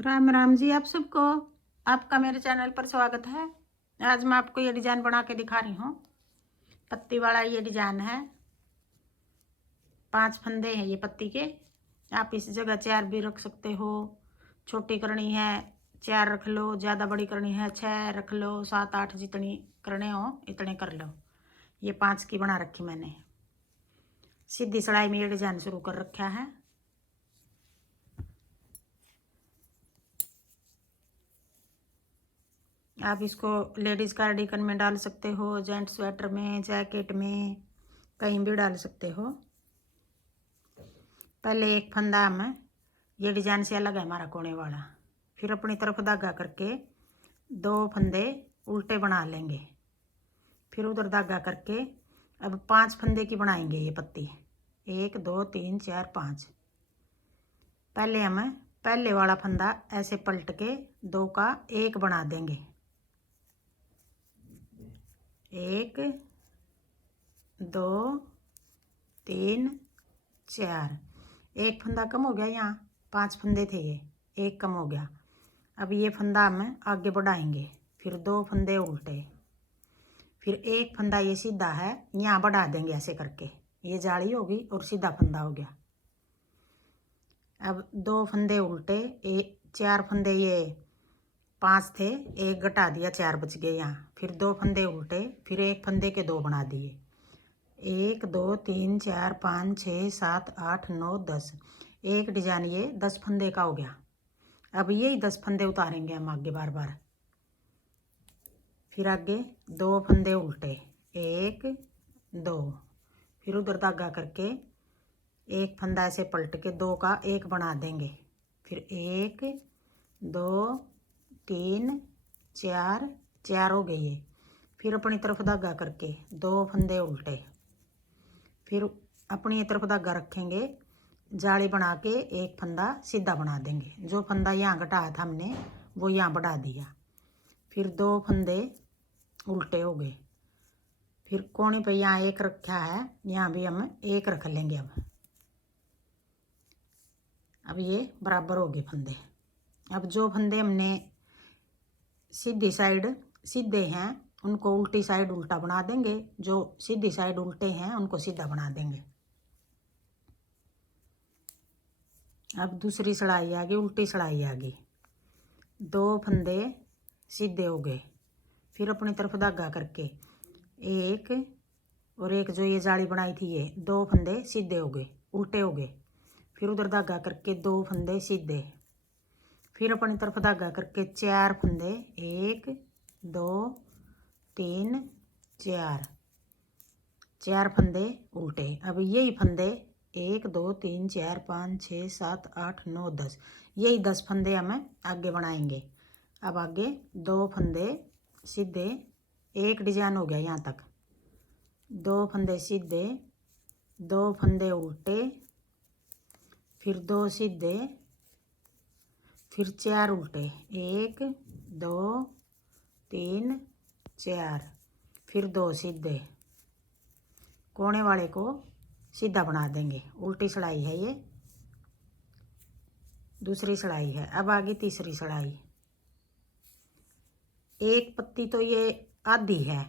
राम राम जी आप सबको। आपका मेरे चैनल पर स्वागत है। आज मैं आपको ये डिज़ाइन बना के दिखा रही हूँ। पत्ती वाला ये डिज़ाइन है। 5 फंदे हैं ये पत्ती के। आप इस जगह 4 भी रख सकते हो। छोटी करनी है 4 रख लो, ज़्यादा बड़ी करनी है 6 रख लो, 7 8 जितनी करने हो इतने कर लो। ये 5 की बना रखी मैंने। सीधी सिलाई में ये डिज़ाइन शुरू कर रखा है। आप इसको लेडीज़ कार्डिगन में डाल सकते हो, जेंट्स स्वेटर में, जैकेट में, कहीं भी डाल सकते हो। पहले एक फंदा में ये डिजाइन से अलग है हमारा कोने वाला। फिर अपनी तरफ धागा करके 2 फंदे उल्टे बना लेंगे। फिर उधर धागा करके अब 5 फंदे की बनाएंगे ये पत्ती। 1 2 3 4 5। पहले हम पहले वाला फंदा ऐसे पलट के 2 का 1 बना देंगे। 1 2 3 4। एक फंदा कम हो गया, यहाँ 5 फंदे थे ये, 1 कम हो गया। अब ये फंदा हम आगे बढ़ाएंगे। फिर 2 फंदे उल्टे, फिर 1 फंदा ये सीधा है यहाँ बढ़ा देंगे ऐसे करके। ये जाली होगी और सीधा फंदा हो गया। अब 2 फंदे उल्टे, 4 फंदे ये 5 थे, 1 घटा दिया 4 बच गए यहाँ। फिर 2 फंदे उल्टे, फिर 1 फंदे के 2 बना दिए। 1 2 3 4 5 6 7 8 9 10। एक डिजाइन ये 10 फंदे का हो गया। अब यही 10 फंदे उतारेंगे हम आगे बार बार। फिर आगे 2 फंदे उल्टे, 1 2। फिर उधर धागा करके 1 फंदा ऐसे पलट के 2 का 1 बना देंगे। फिर 1 2 3 4, 4 हो गए ये। फिर अपनी तरफ धागा करके 2 फंदे उल्टे, फिर अपनी तरफ धागा रखेंगे, जाली बना के 1 फंदा सीधा बना देंगे। जो फंदा यहाँ घटाया था हमने वो यहाँ बढ़ा दिया। फिर 2 फंदे उल्टे हो गए। फिर कोने पे यहाँ 1 रखा है, यहाँ भी हम 1 रख लेंगे। अब ये बराबर हो गए फंदे। अब जो फंदे हमने सीधी साइड सीधे हैं उनको उल्टी साइड उल्टा बना देंगे। जो सीधी साइड उल्टे हैं उनको सीधा बना देंगे। अब दूसरी सिलाई आ गई, उल्टी सिलाई आ गई। 2 फंदे सीधे हो गए। फिर अपनी तरफ धागा करके 1 और 1 जो ये जाली बनाई थी ये 2 फंदे सीधे हो गए, उल्टे हो गए। फिर उधर धागा करके 2 फंदे सीधे। फिर अपनी तरफ धागा करके 4 फंदे, 1 2 3 4, 4 फंदे उल्टे। अब यही फंदे 1 2 3 4 5 6 7 8 9 10, यही 10 फंदे हमें आगे बनाएंगे। अब आगे 2 फंदे सीधे, एक डिजाइन हो गया यहाँ तक। 2 फंदे सीधे, 2 फंदे उल्टे, फिर 2 सीधे, फिर 4 उल्टे, 1 2 3 4, फिर 2 सीधे। कोने वाले को सीधा बना देंगे। उल्टी सिलाई है ये, दूसरी सिलाई है। अब आगे तीसरी सिलाई। एक पत्ती तो ये आधी है,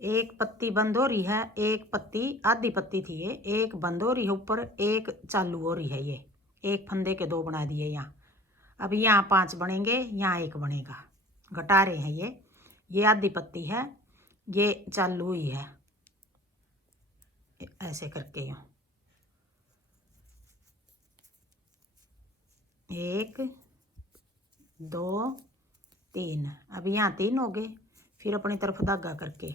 एक पत्ती बंद हो रही है, एक पत्ती आधी पत्ती थी ये, एक बंद हो रही है ऊपर, एक चालू हो रही है। ये 1 फंदे के 2 बना दिए यहाँ। अब यहाँ 5 बनेंगे, यहाँ 1 बनेगा। घटा रहे हैं ये आधी पत्ती है, ये चालू हुई है ऐसे करके। यूँ 1 2 3। अब यहाँ 3 हो गए। फिर अपनी तरफ धागा करके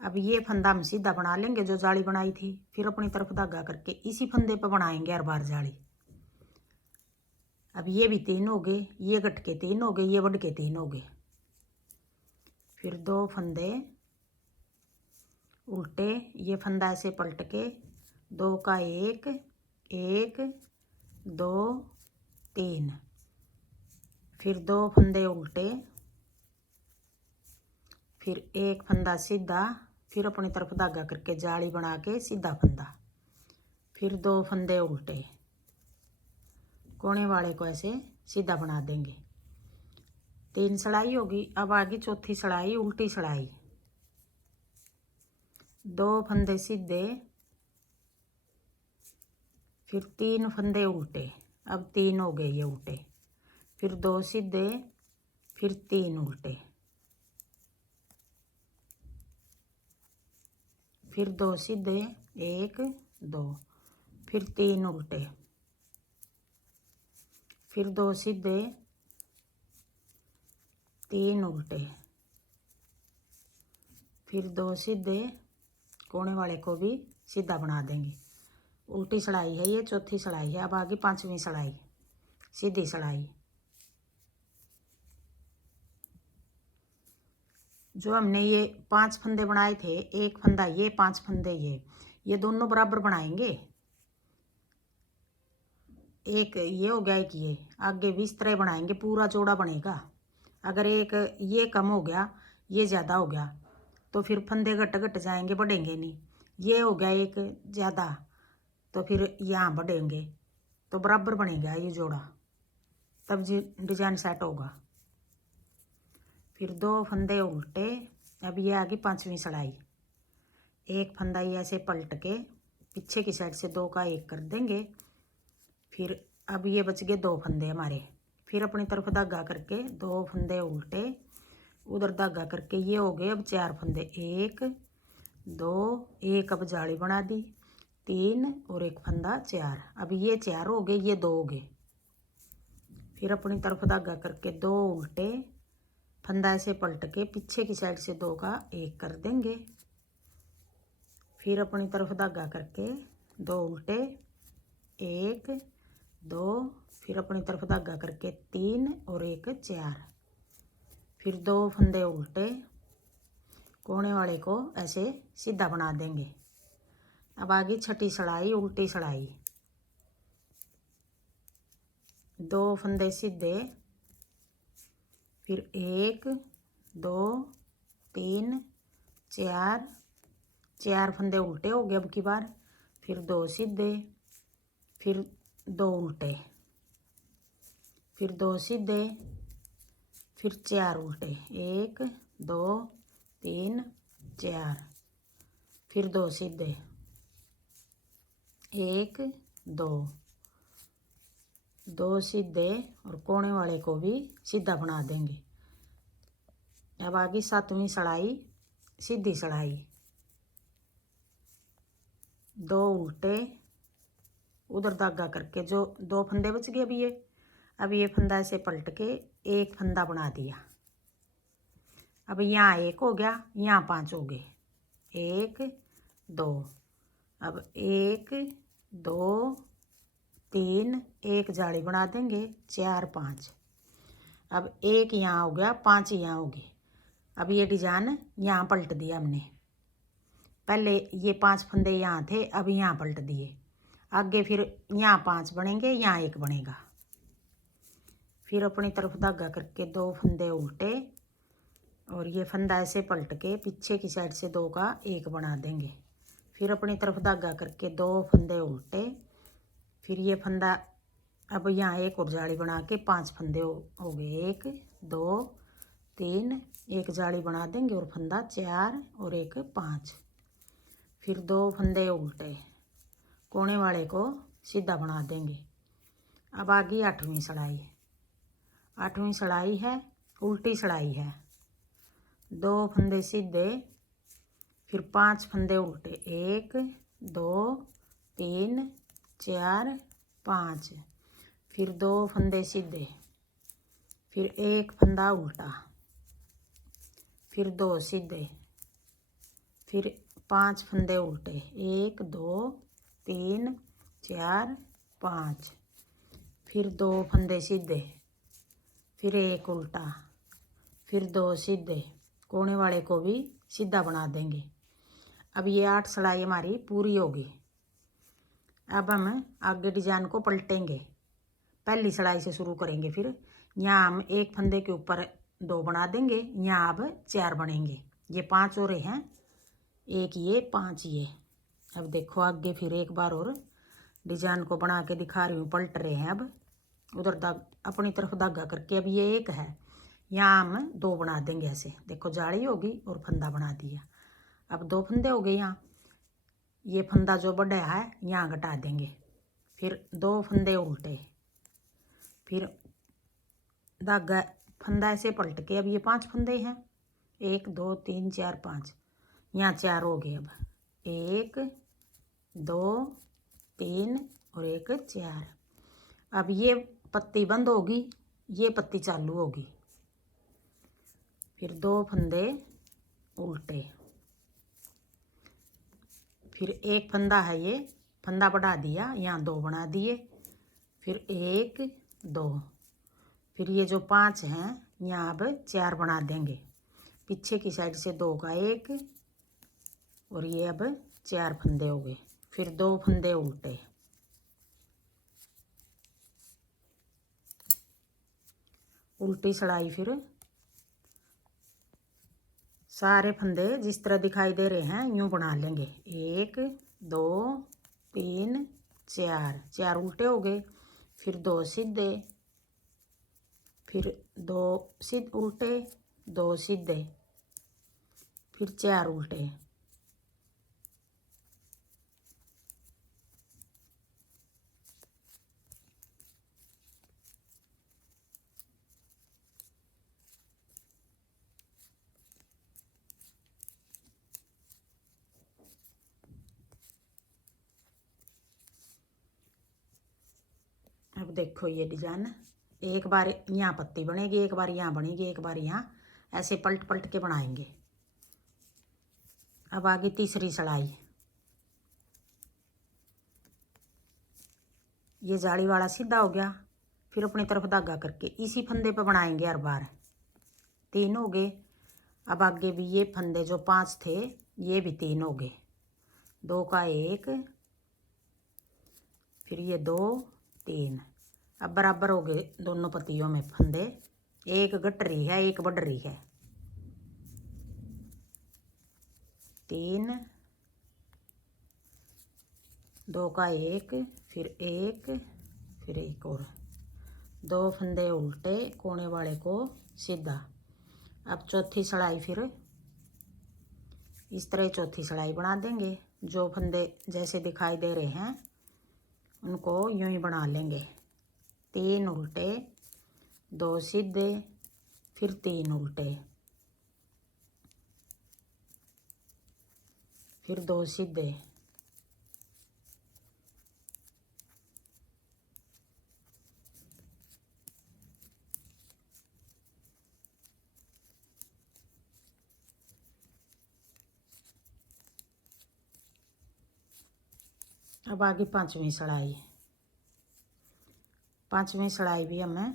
अब ये फंदा हम सीधा बना लेंगे जो जाली बनाई थी। फिर अपनी तरफ धागा करके इसी फंदे पर बनाएंगे हर बार जाली। अब ये भी 3 हो गए, ये गट के 3 हो गए, ये बढ़ के 3 हो गए। फिर 2 फंदे उल्टे, ये फंदा ऐसे पलट के 2 का 1 1 2 3, फिर 2 फंदे उल्टे, फिर 1 फंदा सीधा, फिर अपनी तरफ धागा करके जाली बना के सीधा फंदा, फिर 2 फंदे उल्टे, कोने वाले को ऐसे सीधा बना देंगे। 3 सिलाई होगी। अब आगे चौथी सिलाई उल्टी सिलाई, 2 फंदे सीधे, फिर 3 फंदे उल्टे। अब 3 हो गए ये उल्टे, फिर 2 सीधे, फिर 3 उल्टे, फिर 2 सीधे, 1 2, फिर 3 उल्टे, फिर 2 सीधे, 3 उल्टे, फिर 2 सीधे। कोने वाले को भी सीधा बना देंगे। उल्टी सिलाई है ये, चौथी सिलाई है। अब आगे 5वीं सिलाई, सीधी सिलाई। जो हमने ये 5 फंदे बनाए थे, एक फंदा ये, 5 फंदे ये दोनों बराबर बनाएंगे। एक ये हो गया, एक ये, आगे भी इस तरह बनाएंगे, पूरा जोड़ा बनेगा। अगर एक ये कम हो गया, ये ज़्यादा हो गया, तो फिर फंदे घट घट जाएंगे, बढ़ेंगे नहीं। ये हो गया एक ज़्यादा, तो फिर यहाँ बढ़ेंगे, तो बराबर बनेगा ये जोड़ा, तब डिजाइन सेट होगा। फिर 2 फंदे उल्टे। अब ये आगे 5वीं सिलाई, एक फंदा ये ऐसे पलट के पीछे की साइड से 2 का 1 कर देंगे। फिर अब ये बच गए 2 फंदे हमारे। फिर अपनी तरफ धागा करके 2 फंदे उल्टे, उधर धागा करके ये हो गए अब 4 फंदे, 1 2, 1 अब जाली बना दी, 3 और एक फंदा 4। अब ये 4 हो गए, ये 2 हो गए। फिर अपनी तरफ धागा करके 2 उल्टे, फंदा ऐसे पलट के पीछे की साइड से 2 का 1 कर देंगे। फिर अपनी तरफ धागा करके 2 उल्टे, 1 2, फिर अपनी तरफ धागा करके 3 और 1 4, फिर 2 फंदे उल्टे, कोने वाले को ऐसे सीधा बना देंगे। अब आगे छठी सिलाई उल्टी सिलाई, 2 फंदे सीधे, फिर 1 2 3 4, 4 फंदे उल्टे हो गए अब की बार, फिर 2 सीधे, फिर 2 उल्टे, फिर 2 सीधे, फिर 4 उल्टे, 1 2 3 4, फिर 2 सीधे, 1 2 2 सीधे, और कोने वाले को भी सीधा बना देंगे। अब आगे 7वीं सिलाई सीधी सिलाई, 2 उल्टे, उधर धागा करके जो 2 फंदे बच गए अब ये फंदा ऐसे पलट के 1 फंदा बना दिया। अब यहाँ 1 हो गया, यहाँ 5 हो गए, 1 2, अब 1 2 3, 1 जाली बना देंगे, 4 5। अब 1 यहाँ हो गया, 5 यहाँ हो गए। अब ये डिजाइन यहाँ पलट दिया हमने, पहले ये 5 फंदे यहाँ थे, अब यहाँ पलट दिए। आगे फिर यहाँ 5 बनेंगे, यहाँ 1 बनेगा। फिर अपनी तरफ धागा करके 2 फंदे उल्टे, और ये फंदा ऐसे पलट के पीछे की साइड से 2 का 1 बना देंगे। फिर अपनी तरफ धागा करके 2 फंदे उल्टे, फिर ये फंदा, अब यहाँ 1 और जाली बना के 5 फंदे हो गए, 1 2 3, 1 जाली बना देंगे, और फंदा 4 और 1 5, फिर 2 फंदे उल्टे, कोने वाले को सीधा बना देंगे। अब आगे 8वीं सिलाई, 8वीं सिलाई है उल्टी सिलाई है, 2 फंदे सीधे, फिर 5 फंदे उल्टे, 1 2 3 4 5, फिर 2 फंदे सीधे, फिर 1 फंदा उल्टा, फिर 2 सीधे, फिर 5 फंदे उल्टे, 1 2 3 4 5, फिर 2 फंदे सीधे, फिर 1 उल्टा, फिर 2 सीधे, कोने वाले को भी सीधा बना देंगे। अब ये 8 सिलाई हमारी पूरी होगी। अब हम आगे डिजाइन को पलटेंगे, पहली सिलाई से शुरू करेंगे। फिर यहाँ हम 1 फंदे के ऊपर 2 बना देंगे, यहाँ अब 4 बनेंगे। ये 5 हो रहे हैं, 1 ये 5 ये। अब देखो आगे फिर एक बार और डिजाइन को बना के दिखा रही हूँ, पलट रहे हैं। अब उधर अपनी तरफ धागा करके अब ये एक है, यहाँ हम दो बना देंगे ऐसे। देखो जाली होगी और फंदा बना दिया। अब दो फंदे हो गए यहाँ, ये फंदा जो बड़ा है यहाँ घटा देंगे, फिर दो फंदे उल्टे, फिर धागा फंदा ऐसे पलट के। अब ये 5 फंदे हैं, 1 2 3 4 5, यहाँ 4 हो गए। अब 1 2 3 और 1 4। अब ये पत्ती बंद होगी, ये पत्ती चालू होगी, फिर दो फंदे उल्टे, फिर एक फंदा है, ये फंदा बढ़ा दिया, यहाँ 2 बना दिए, फिर 1 2, फिर ये जो 5 हैं यहाँ अब 4 बना देंगे। पीछे की साइड से 2 का 1 और ये अब 4 फंदे हो गए, फिर 2 फंदे उल्टे, उल्टी सड़ाई। फिर सारे फंदे जिस तरह दिखाई दे रहे हैं यूं बना लेंगे। 1 2 3 4, 4 उल्टे हो गए, फिर 2 सीधे, फिर 2 उल्टे, 2 सीधे, फिर 4 उल्टे। अब देखो ये डिजाइन, एक बार यहाँ पत्ती बनेगी, एक बार यहाँ बनेगी, एक बार यहाँ, ऐसे पलट पलट के बनाएंगे। अब आगे तीसरी सड़ाई, ये जाली वाला सीधा हो गया, फिर अपनी तरफ धागा करके इसी फंदे पे बनाएंगे हर बार। 3 हो गए। अब आगे भी ये फंदे जो 5 थे ये भी 3 हो गए, 2 का 1, फिर ये 2 3। अब बराबर हो गए दोनों पत्तियों में फंदे, एक घट रही है एक बढ़ रही है। 3 2 का 1, फिर 1, फिर एक और, 2 फंदे उल्टे, कोने वाले को सीधा। अब चौथी सड़ाई, फिर इस तरह चौथी सड़ाई बना देंगे। जो फंदे जैसे दिखाई दे रहे हैं उनको यूं ही बना लेंगे। 3 उल्टे, 2 सीधे, फिर 3 उल्टे, फिर 2 सीधे, अब आगे पांचवी सड़ाई। पांचवी सड़ाई भी हमें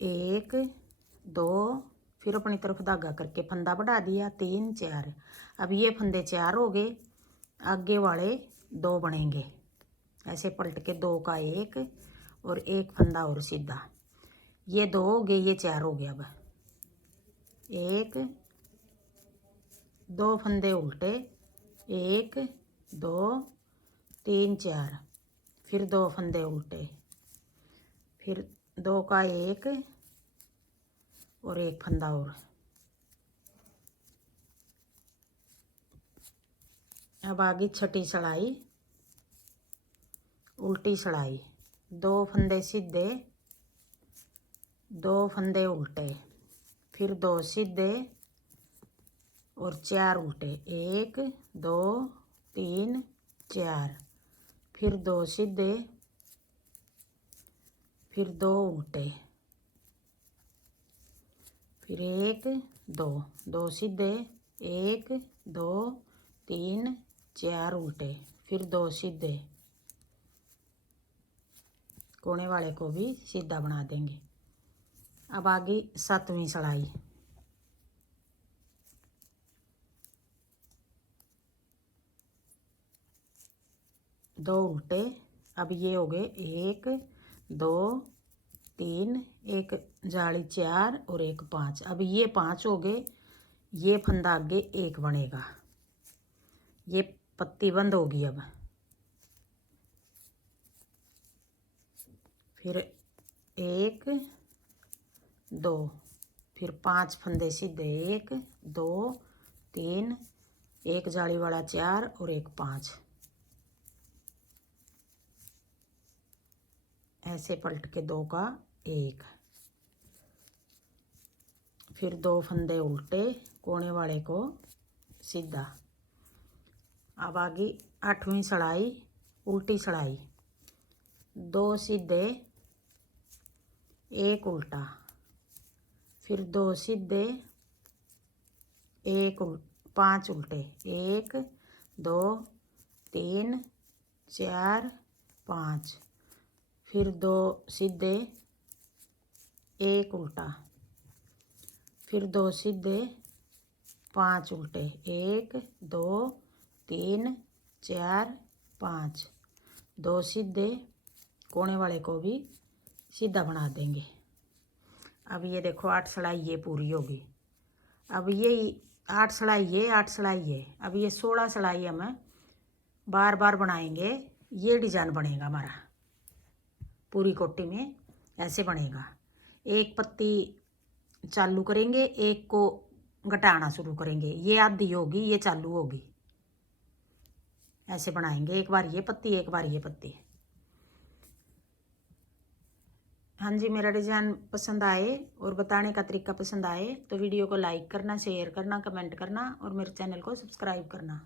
1 2, फिर अपनी तरफ धागा करके फंदा बढ़ा दिया, 3 4। अब ये फंदे 4 हो गए, आगे वाले 2 बनेंगे, ऐसे पलट के 2 का 1 और एक फंदा और सीधा, ये 2 हो गए, ये 4 हो गया। अब 1 2 फंदे उल्टे, 1 2 3 4, फिर 2 फंदे उल्टे, फिर 2 का 1 और एक फंदा और। अब आगे छठी सड़ाई, उल्टी सड़ाई, 2 फंदे सीधे, 2 फंदे उल्टे, फिर 2 सीधे और 4 उल्टे, 1 2 3 4, फिर 2 सीधे, फिर 2 उल्टे, फिर 1 2, 2 सीधे, 1 2 3 4 उल्टे, फिर 2 सीधे, कोने वाले को भी सीधा बना देंगे। अब आगे सातवीं सड़ाई, दो उल्टे। अब ये हो गए 1 2 3, एक जाली 4 और एक 5। अब ये 5 हो गए, ये फंदा आगे 1 बनेगा, ये पत्ती बंद होगी। अब फिर 1 2, फिर 5 फंदे सीधे 1 2 3, एक जाली वाला 4 और एक 5, ऐसे पलट के 2 का 1, फिर 2 फंदे उल्टे कोने वाले को सीधा। अब आगे 8वीं सड़ाई उल्टी सड़ाई, 2 सीधे 1 उल्टा, फिर 2 सीधे 5 उल्टे 1 2 3 4 5, फिर 2 सीधे 1 उल्टा, फिर 2 सीधे 5 उल्टे 1 2 3 4 5, 2 सीधे कोने वाले को भी सीधा बना देंगे। अब ये देखो 8 सड़ाई ये पूरी होगी। अब ये 8 सड़ाई ये 8 सड़ाई ये, अब ये 16 सड़ाई हमें बार बार बनाएंगे। ये डिजाइन बनेगा हमारा पूरी कोटी में, ऐसे बनेगा। एक पत्ती चालू करेंगे, एक को घटाना शुरू करेंगे, ये आधी होगी ये चालू होगी, ऐसे बनाएंगे। एक बार ये पत्ती एक बार ये पत्ती। हाँ जी, मेरा डिज़ाइन पसंद आए और बताने का तरीका पसंद आए तो वीडियो को लाइक करना, शेयर करना, कमेंट करना और मेरे चैनल को सब्सक्राइब करना।